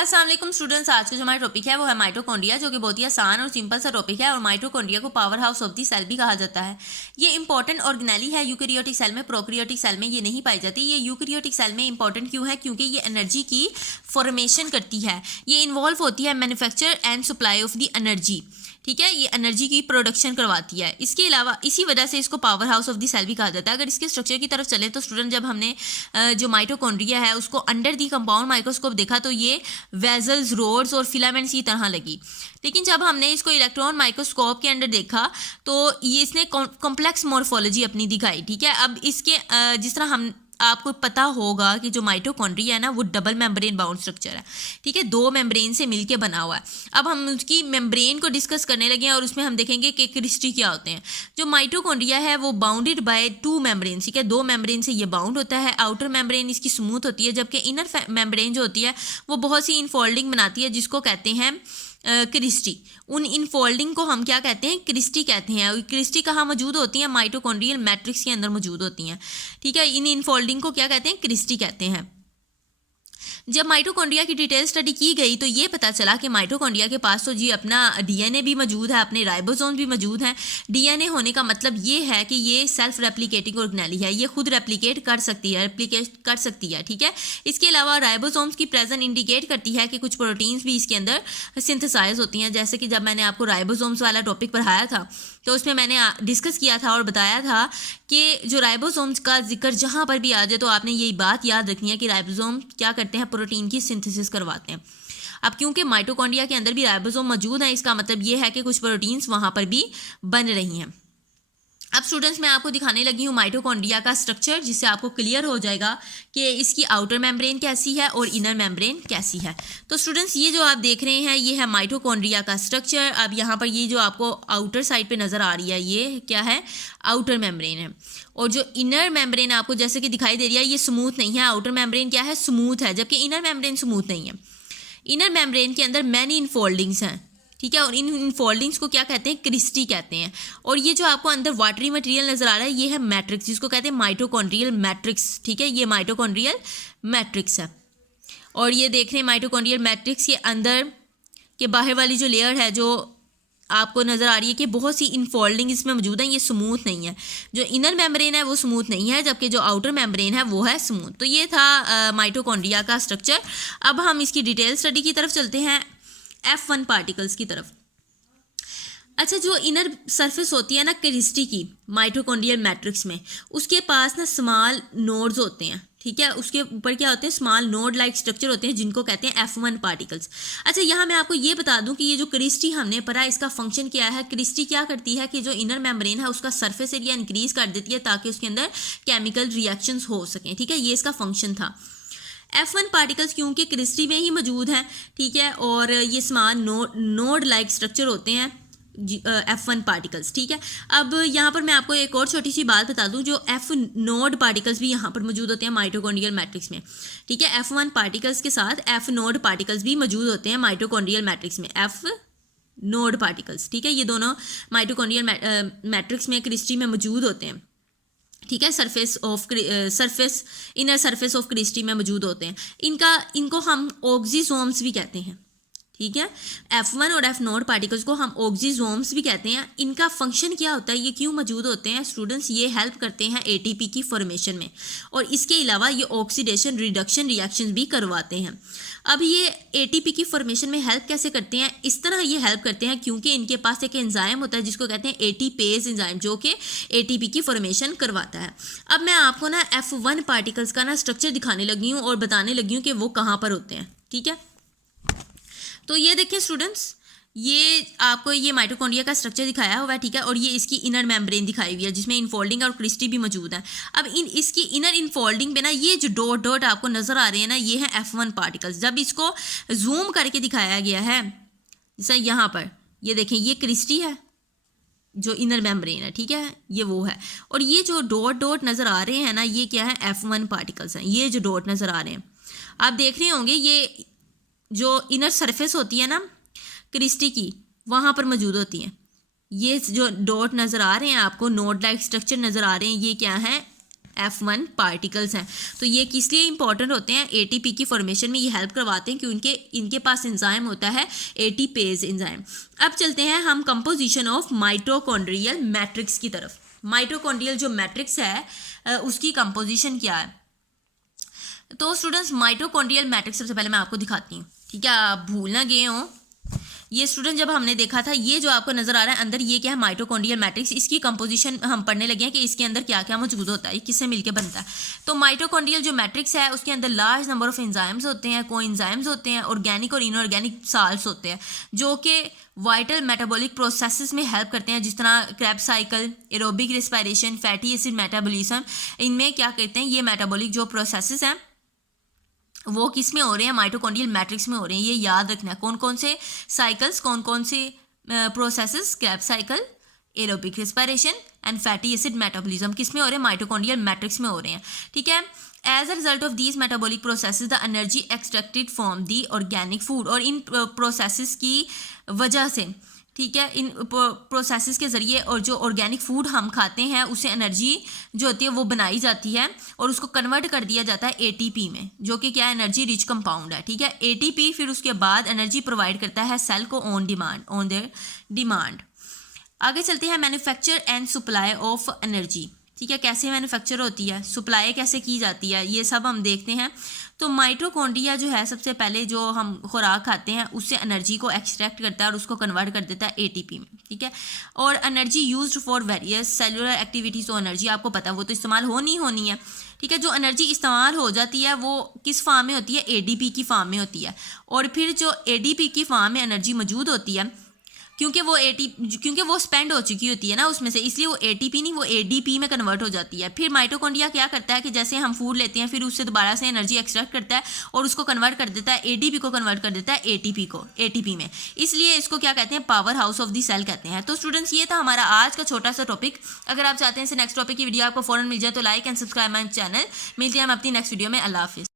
अस्सलाम वालेकुम स्टूडेंट्स, आज का जो हमारा टॉपिक है वो है माइटोकॉन्ड्रिया, जो कि बहुत ही आसान और सिंपल सा टॉपिक है। और माइटोकॉन्ड्रिया को powerhouse of the cell भी कहा जाता है। ये इंपॉर्टेंट ऑर्गेनेली है। यूकैरियोटिक सेल में, प्रोकैरियोटिक सेल में ये नहीं पाई जाती। ये यूकैरियोटिक सेल में इंपॉर्टेंट क्यों है? क्योंकि ये एनर्जी की फॉर्मेशन करती है। ये इन्वॉल्व होती है manufacture and supply of the energy. ठीक है, ये एनर्जी की प्रोडक्शन करवाती है। इसके अलावा इसी वजह से इसको powerhouse of the cell भी कहा जाता है। अगर इसके स्ट्रक्चर की तरफ चले तो स्टूडेंट, जब हमने जो माइटोकॉन्ड्रिया है उसको अंडर दी कंपाउंड माइक्रोस्कोप देखा तो ये वेजल्स, रोड्स और फिलामेंट्स की तरह लगी। लेकिन जब हमने इसको इलेक्ट्रॉन माइक्रोस्कोप के अंदर देखा तो ये इसने कॉम्प्लेक्स मॉर्फोलॉजी अपनी दिखाई। ठीक है, अब इसके जिस तरह हम आपको पता होगा कि जो माइटोकॉन्ड्रिया है ना वो डबल मेम्ब्रेन बाउंड स्ट्रक्चर है। ठीक है, दो मेम्ब्रेन से मिलके बना हुआ है। अब हम उसकी मेम्ब्रेन को डिस्कस करने लगे हैं और उसमें हम देखेंगे कि क्रिस्टी क्या होते हैं। जो माइटोकॉन्ड्रिया है वो बाउंडेड बाय टू मेम्ब्रेन। ठीक है, दो मेम्ब्रेन से ये बाउंड होता है। आउटर मेम्ब्रेन इसकी स्मूथ होती है, जबकि इनर मेम्ब्रेन जो होती है वो बहुत सी इनफोल्डिंग बनाती है, जिसको कहते हैं क्रिस्टी। उन इनफोल्डिंग को हम क्या कहते हैं? क्रिस्टी कहते हैं। और क्रिस्टी कहाँ मौजूद होती हैं? माइटोकॉन्ड्रियल मैट्रिक्स के अंदर मौजूद होती हैं। ठीक है, इन इनफोल्डिंग को क्या कहते हैं? क्रिस्टी कहते हैं। जब माइटोकॉन्ड्रिया की डिटेल स्टडी की गई तो ये पता चला कि माइटोकॉन्ड्रिया के पास तो जी अपना डीएनए भी मौजूद है, अपने राइबोसोम भी मौजूद हैं। डीएनए होने का मतलब ये है कि ये सेल्फ रेप्लिकेटिंग ऑर्गेनेली है, ये खुद रेप्लिकेट कर सकती है। ठीक है, इसके अलावा राइबोसोम्स की प्रेजेंस इंडिकेट करती है कि कुछ प्रोटीन्स भी इसके अंदर सिंथेसाइज होती हैं। जैसे कि जब मैंने आपको राइबोसोम्स वाला टॉपिक पढ़ाया था तो उसमें मैंने डिस्कस किया था और बताया था कि जो राइबोसोम्स का जिक्र जहाँ पर भी आ जाए तो आपने यही बात याद रखनी है कि राइबोसोम क्या करते हैं? प्रोटीन की सिंथेसिस करवाते हैं। अब क्योंकि माइटोकॉन्ड्रिया के अंदर भी राइबोसोम मौजूद है, इसका मतलब ये है कि कुछ प्रोटीन्स वहाँ पर भी बन रही हैं। अब स्टूडेंट्स, मैं आपको दिखाने लगी हूँ माइटोकॉन्ड्रिया का स्ट्रक्चर, जिससे आपको क्लियर हो जाएगा कि इसकी आउटर मेम्ब्रेन कैसी है और इनर मेम्ब्रेन कैसी है। तो स्टूडेंट्स, ये जो आप देख रहे हैं ये है माइटोकॉन्ड्रिया का स्ट्रक्चर। अब यहाँ पर ये जो आपको आउटर साइड पे नज़र आ रही है ये क्या है? आउटर मेम्ब्रेन है। और जो इनर मेम्ब्रेन आपको जैसे कि दिखाई दे रही है ये स्मूथ नहीं है। आउटर मेम्ब्रेन क्या है? स्मूथ है, जबकि इनर मेम्ब्रेन स्मूथ नहीं है। इनर मेम्ब्रेन के अंदर मैनी इनफोल्डिंग्स हैं। ठीक है, और इन इनफोल्डिंग्स को क्या कहते हैं? क्रिस्टी कहते हैं। और ये जो आपको अंदर वाटरी मटेरियल नजर आ रहा है ये है मैट्रिक्स, जिसको कहते हैं माइटोकॉन्ड्रियल मैट्रिक्स। ठीक है, ये माइटोकॉन्ड्रियल मैट्रिक्स है। और ये देख रहे हैं माइटोकॉन्ड्रियल मैट्रिक्स के अंदर के बाहर वाली जो लेयर है जो आपको नज़र आ रही है कि बहुत सी इनफोल्डिंग इसमें मौजूद है, ये स्मूथ नहीं है। जो इनर मेम्ब्रेन है वो स्मूथ नहीं है, जबकि जो आउटर मेम्ब्रेन है वो है स्मूथ। तो ये था माइटोकॉन्ड्रिया का स्ट्रक्चर। अब हम इसकी डिटेल स्टडी की तरफ चलते हैं, F1 पार्टिकल्स की तरफ। अच्छा, जो इनर सरफेस होती है ना क्रिस्टी की माइटोकॉन्ड्रियल मैट्रिक्स में, उसके पास ना स्मॉल नोड्स होते हैं। ठीक है, उसके ऊपर क्या होते हैं? स्मॉल नोड लाइक स्ट्रक्चर होते हैं, जिनको कहते हैं F1 पार्टिकल्स। अच्छा, यहाँ मैं आपको ये बता दूं कि ये जो क्रिस्टी हमने पढ़ा इसका फंक्शन क्या है। क्रिस्टी क्या करती है कि जो इनर मेम्ब्रेन है उसका सरफेस एरिया इंक्रीज कर देती है ताकि उसके अंदर केमिकल रिएक्शंस हो सकें। ठीक है, ये इसका फंक्शन था। F1 पार्टिकल्स क्योंकि क्रिस्टी में ही मौजूद हैं, ठीक है, और ये स्मॉल नोड लाइक स्ट्रक्चर होते हैं F1 पार्टिकल्स। ठीक है, अब यहाँ पर मैं आपको एक और छोटी सी बात बता दूँ, जो F नोड पार्टिकल्स भी यहाँ पर मौजूद होते हैं माइटोकॉन्ड्रियल मैट्रिक्स में। ठीक है, F1 पार्टिकल्स के साथ F नोड पार्टिकल्स भी मौजूद होते हैं माइटोकॉन्ड्रियल मैट्रिक्स में। F नोड पार्टिकल्स, ठीक है, ये दोनों माइटोकॉन्ड्रियल मैट्रिक्स में क्रिस्टी में मौजूद होते हैं। ठीक है, इनर सरफेस ऑफ क्रिस्टी में मौजूद होते हैं। इनको हम ऑक्सीजोम्स भी कहते हैं। ठीक है, F1 और F नोड पार्टिकल्स को हम ऑक्सीजोम्स भी कहते हैं। इनका फंक्शन क्या होता है? ये क्यों मौजूद होते हैं स्टूडेंट्स? ये हेल्प करते हैं ATP की फॉर्मेशन में, और इसके अलावा ये ऑक्सीडेशन रिडक्शन रिएक्शन भी करवाते हैं। अब ये ATP की फॉर्मेशन में हेल्प कैसे करते हैं? इस तरह ये हेल्प करते हैं क्योंकि इनके पास एक एंजाइम होता है जिसको कहते हैं एटीपेज एंजाइम, जो कि ATP की फॉर्मेशन करवाता है। अब मैं आपको ना F1 पार्टिकल्स का ना स्ट्रक्चर दिखाने लगी हूँ और बताने लगी हूँ कि वो कहाँ पर होते हैं। ठीक है, तो ये देखिए स्टूडेंट्स, ये आपको ये माइटोकॉन्ड्रिया का स्ट्रक्चर दिखाया हुआ है। ठीक है, और ये इसकी इनर मेम्ब्रेन दिखाई हुई है जिसमें इनफोल्डिंग और क्रिस्टी भी मौजूद है। अब इसकी इनर इनफोल्डिंग पे ना ये जो डॉट डॉट आपको नज़र आ रहे हैं ना ये है F1 पार्टिकल्स। जब इसको जूम करके दिखाया गया है, जैसा यहाँ पर ये देखें, ये क्रिस्टी है जो इनर मेम्ब्रेन है। ठीक है, ये वो है, और ये जो डॉट डॉट नज़र आ रहे हैं ना ये क्या है? F1 पार्टिकल्स हैं। ये जो डॉट नज़र आ रहे हैं आप देख रहे होंगे, ये जो इनर सरफेस होती है ना क्रिस्टी की वहाँ पर मौजूद होती हैं। ये जो डॉट नज़र आ रहे हैं आपको, नोड लाइक स्ट्रक्चर नज़र आ रहे हैं, ये क्या है? F1 पार्टिकल्स हैं। तो ये किस लिए इंपॉर्टेंट होते हैं? ATP की फॉर्मेशन में ये हेल्प करवाते हैं क्योंकि इनके पास एंजाइम होता है एटीपेज एंजाइम। अब चलते हैं हम कंपोजिशन ऑफ माइटोकॉन्ड्रियल मैट्रिक्स की तरफ। माइटोकॉन्ड्रियल जो मैट्रिक्स है उसकी कंपोजिशन क्या है? तो स्टूडेंट्स माइटोकॉन्ड्रियल मैट्रिक्स सबसे पहले मैं आपको दिखाती हूँ, ठीक है, आप भूल ना गए हो। ये स्टूडेंट जब हमने देखा था, ये जो आपको नजर आ रहा है अंदर, ये क्या है? Mitochondrial matrix. इसकी कंपोजिशन हम पढ़ने लगे हैं कि इसके अंदर क्या क्या मौजूद होता है, किससे मिलकर बनता है। तो माइटोकॉन्ड्रियल जो मैट्रिक्स है उसके अंदर लार्ज नंबर ऑफ एंजाइम्स होते हैं, कोएंजाइम्स होते हैं, ऑर्गेनिक और इनऑर्गेनिक साल्ट्स होते हैं जो कि वाइटल मेटाबॉलिक प्रोसेसेस में हेल्प करते हैं, जिस तरह Krebs cycle, aerobic respiration, fatty acid metabolism. इनमें क्या करते हैं? ये मेटाबॉलिक जो प्रोसेसेस हैं वो किस में हो रहे हैं? माइटोकॉन्ड्रियल मैट्रिक्स में हो रहे हैं। ये याद रखना है कौन कौन से साइकिल्स, कौन कौन से processes, Krebs cycle, aerobic respiration and fatty acid metabolism किस में हो रहे हैं? माइटोकॉन्ड्रियल मैट्रिक्स में हो रहे हैं, ठीक है। As a result of these metabolic processes the energy extracted from the organic food. और इन प्रोसेसेस की वजह से, ठीक है, इन प्रोसेसेस के ज़रिए और जो ऑर्गेनिक फूड हम खाते हैं उससे एनर्जी जो होती है वो बनाई जाती है और उसको कन्वर्ट कर दिया जाता है ATP में, जो कि क्या है? एनर्जी रिच कंपाउंड है, ठीक है। ATP फिर उसके बाद एनर्जी प्रोवाइड करता है सेल को ऑन देयर डिमांड। आगे चलते हैं manufacture and supply of energy, ठीक है। कैसे मैन्युफैक्चर होती है, सप्लाई कैसे की जाती है, ये सब हम देखते हैं। तो माइटोकॉन्ड्रिया जो है सबसे पहले जो हम खुराक खाते हैं उससे एनर्जी को एक्सट्रैक्ट करता है और उसको कन्वर्ट कर देता है ATP में, ठीक है। और energy used for various cellular activities. तो एनर्जी आपको पता है वो तो इस्तेमाल होनी है, ठीक है। जो एनर्जी इस्तेमाल हो जाती है वो किस फॉर्म में होती है? ADP की फॉर्म में होती है। और फिर जो ADP की फॉर्म में एनर्जी मौजूद होती है, क्योंकि वो स्पेंड हो चुकी होती है ना उसमें से, इसलिए वो ATP नहीं, वो ADP में कन्वर्ट हो जाती है। फिर माइटोकॉन्ड्रिया क्या करता है कि जैसे हम फूड लेते हैं फिर उससे दोबारा से एनर्जी एक्सट्रैक्ट करता है और उसको कन्वर्ट कर देता है, ADP को कन्वर्ट कर देता है ATP में। इसलिए इसको क्या कहते हैं? Powerhouse of the cell कहते हैं। तो स्टूडेंट्स ये था हमारा आज का छोटा सा टॉपिक। अगर आप चाहते हैं नेक्स्ट टॉपिक की वीडियो आपको फौरन मिल जाए तो like and subscribe my channel. मिलते हैं हम अपनी नेक्स्ट वीडियो में। अल्लाह हाफिज़।